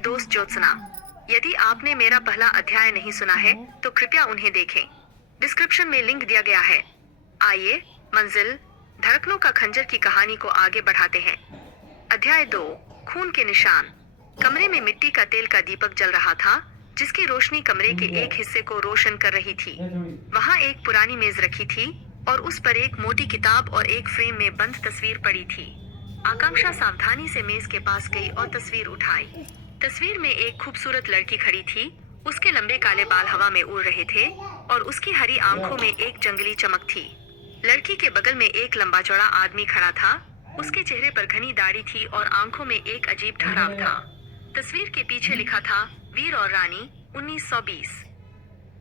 दोस्त ज्योत्सना, यदि आपने मेरा पहला अध्याय नहीं सुना है तो कृपया उन्हें देखें। डिस्क्रिप्शन में लिंक दिया गया है। आइए मंजिल धड़कनों का खंजर की कहानी को आगे बढ़ाते हैं। अध्याय 2, खून के निशान। कमरे में मिट्टी का तेल का दीपक जल रहा था, जिसकी रोशनी कमरे के एक हिस्से को रोशन कर रही थी। वहां एक पुरानी मेज रखी थी और उस पर एक मोटी किताब और एक फ्रेम में बंद तस्वीर पड़ी थी। आकांक्षा सावधानी से मेज के पास गई और तस्वीर उठाई। तस्वीर में एक खूबसूरत लड़की खड़ी थी। उसके लंबे काले बाल हवा में उड़ रहे थे और उसकी हरी आंखों में एक जंगली चमक थी। लड़की के बगल में एक लंबा चौड़ा आदमी खड़ा था। उसके चेहरे पर घनी दाढ़ी थी और आंखों में एक अजीब ठहराव था। तस्वीर के पीछे लिखा था, वीर और रानी 1920।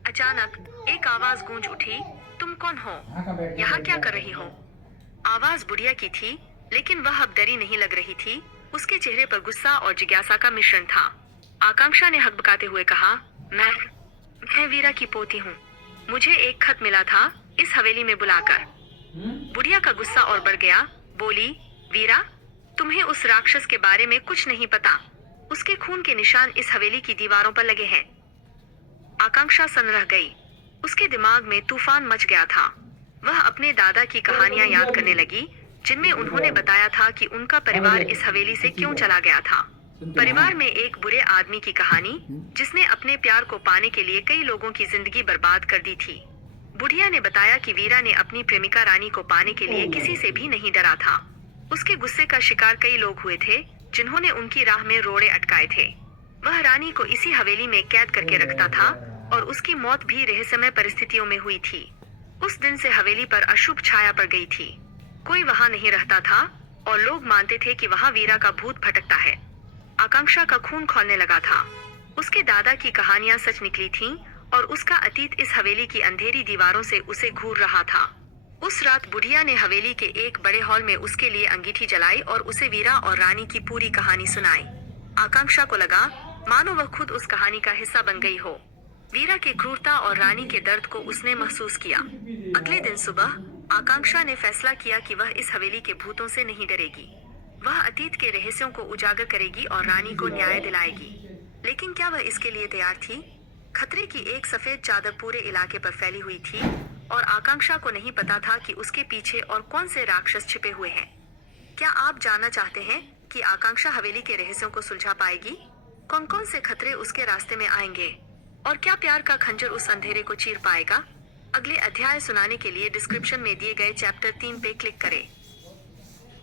अचानक एक आवाज गूंज उठी, तुम कौन हो? यहाँ क्या कर रही हो? आवाज बुढ़िया की थी, लेकिन वह अब डरी नहीं लग रही थी। उसके चेहरे पर गुस्सा और जिज्ञासा का मिश्रण था। आकांक्षा ने हकबकाते हुए कहा, मैं वीरा की पोती हूँ। मुझे एक खत मिला था इस हवेली में बुलाकर। बुढ़िया का गुस्सा और बढ़ गया। बोली, वीरा, तुम्हें उस राक्षस के बारे में कुछ नहीं पता। उसके खून के निशान इस हवेली की दीवारों पर लगे हैं। आकांक्षा सन रह गई। उसके दिमाग में तूफान मच गया था। वह अपने दादा की कहानियां याद करने लगी, जिनमें उन्होंने बताया था कि उनका परिवार इस हवेली से क्यों चला गया था। परिवार में एक बुरे आदमी की कहानी, जिसने अपने प्यार को पाने के लिए कई लोगों की जिंदगी बर्बाद कर दी थी। बुढ़िया ने बताया कि वीरा ने अपनी प्रेमिका रानी को पाने के लिए किसी से भी नहीं डरा था। उसके गुस्से का शिकार कई लोग हुए थे, जिन्होंने उनकी राह में रोड़े अटकाए थे। वह रानी को इसी हवेली में कैद करके रखता था और उसकी मौत भी रहस्यमय परिस्थितियों में हुई थी। उस दिन से हवेली पर अशुभ छाया पड़ गई थी। कोई वहां नहीं रहता था और लोग मानते थे कि वहां वीरा का भूत भटकता है। आकांक्षा का खून खौलने लगा था। उसके दादा की कहानियां सच निकली थीं और उसका अतीत इस हवेली की अंधेरी दीवारों से उसे घूर रहा था। उस रात बुढ़िया ने हवेली के एक बड़े हॉल में उसके लिए अंगीठी जलाई और उसे वीरा और रानी की पूरी कहानी सुनाई। आकांक्षा को लगा मानो वह खुद उस कहानी का हिस्सा बन गई हो। वीरा की क्रूरता और रानी के दर्द को उसने महसूस किया। अगले दिन सुबह आकांक्षा ने फैसला किया कि वह इस हवेली के भूतों से नहीं डरेगी। वह अतीत के रहस्यों को उजागर करेगी और रानी को न्याय दिलाएगी। लेकिन क्या वह इसके लिए तैयार थी? खतरे की एक सफेद चादर पूरे इलाके पर फैली हुई थी और आकांक्षा को नहीं पता था कि उसके पीछे और कौन से राक्षस छिपे हुए हैं। क्या आप जानना चाहते हैं कि आकांक्षा हवेली के रहस्यों को सुलझा पाएगी? कौन कौन से खतरे उसके रास्ते में आएंगे और क्या प्यार का खंजर उस अंधेरे को चीर पाएगा? अगले अध्याय सुनाने के लिए डिस्क्रिप्शन में दिए गए चैप्टर 3 पे क्लिक करें।